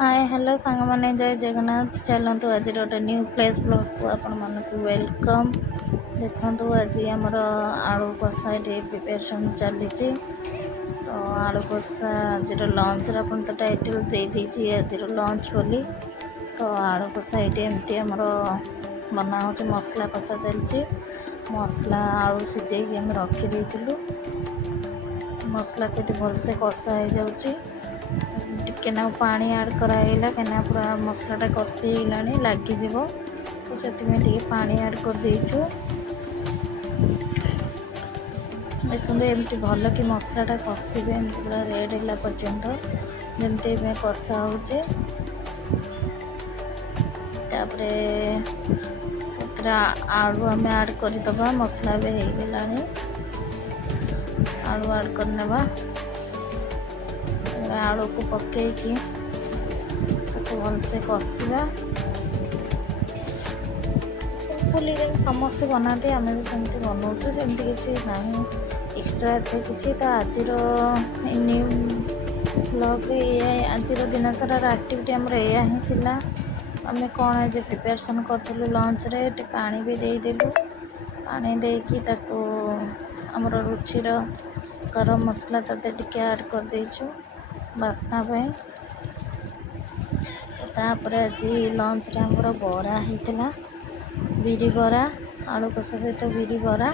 Hi hello सांग मैंने जय जगन्नाथ चलतु आज गोटे न्यू प्लेस ब्लॉग को आपण मानक वेलकम। देखु आज आमर आलू कषा ये प्रिपरेशन चली तो आलू कषा आज लंच तो टाइटल दे दीजिए आज लंच बोली। तो आलू कषा ये एमती आमर बना हो मसला कषा चलची मसला आलू सिझे आम रखी मसला को भलसे कषा हो जाऊँगी टिके ना पानी ऐड कराइला कहीं पूरा मसलाटा कषीला लगे तो से पानी ऐड कर देचु। देखो एमती भल कि मसलाटा कषिबे एमती पूरा रेड है पर्यंत जमती कषा होचे से आलू आम ऐड करदे मसला भी हो गला आलू ऐड करने आलू को पकईकि भलसे कषा सिंपली समस्ते बनाते आम भी सेमती बनाऊँ सेमती किसी ना एक्सट्रा एत कि तो आज न्यू ब्लॉग आज दिन सारा एक्टिविटी आमर या ही थिला आम कौन आज प्रिपरेशन करूँ लंच रे पानी भी देदेलु पानी देकी आमर रुचिर गरम मसला ताते टिके ऐड कर देचु बास्ना तापर आज लंच रे आमर बरा होता बिरी बरा आलू कषा सहित बिरी बरा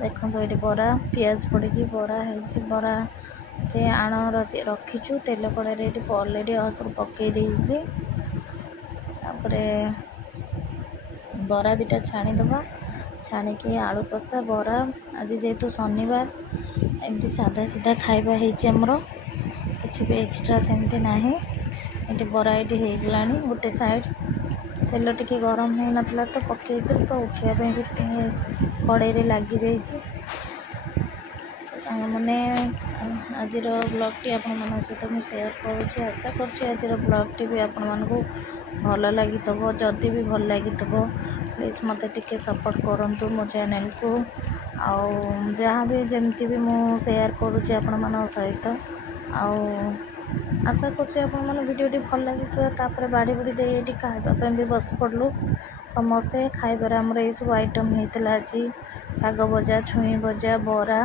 देखो ये बरा पियाज पड़ी बरा है बरा के आण रखीचु तेल कड़े अलरेडी पकई देली बरा दुटा छाणीदबा छाणिकी आलू कषा बरा आज जेहेतु शनिवार एमती साधा सीधा खाଇବା ହେଇଛି ଆମର କିଛି भी एक्सट्रा सेमती ना ये बरा ये होगला गोटे साइड तेल टिके गरम हो नाला तो पकईदे तो उठापी कड़े लगी जाइए सांग मैंने आज ब्लॉग टी आपण मान सहित मुझे सेयार करुँच आशा कर ब्लॉग टी भी आपण मानक भल लगी जदि भी भल लगी प्लीज मत टिके सपोर्ट करूँ मो चैनल को आउ जहाँ भी जमती भी मु सेयार करुँच आपण मान सहित आशा करडियो भल लगी तापर बाड़ी बुड़ी दे खावाई भी बस पड़लु समस्ते खाइबार आमर ये सब आइटम होता आज शाग भजा छुई भजा बरा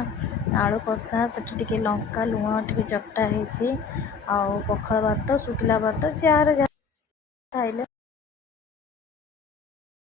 आलू कषा से लंका लुण टे चकटा हो पखाल भात शुखला भात जार खाइले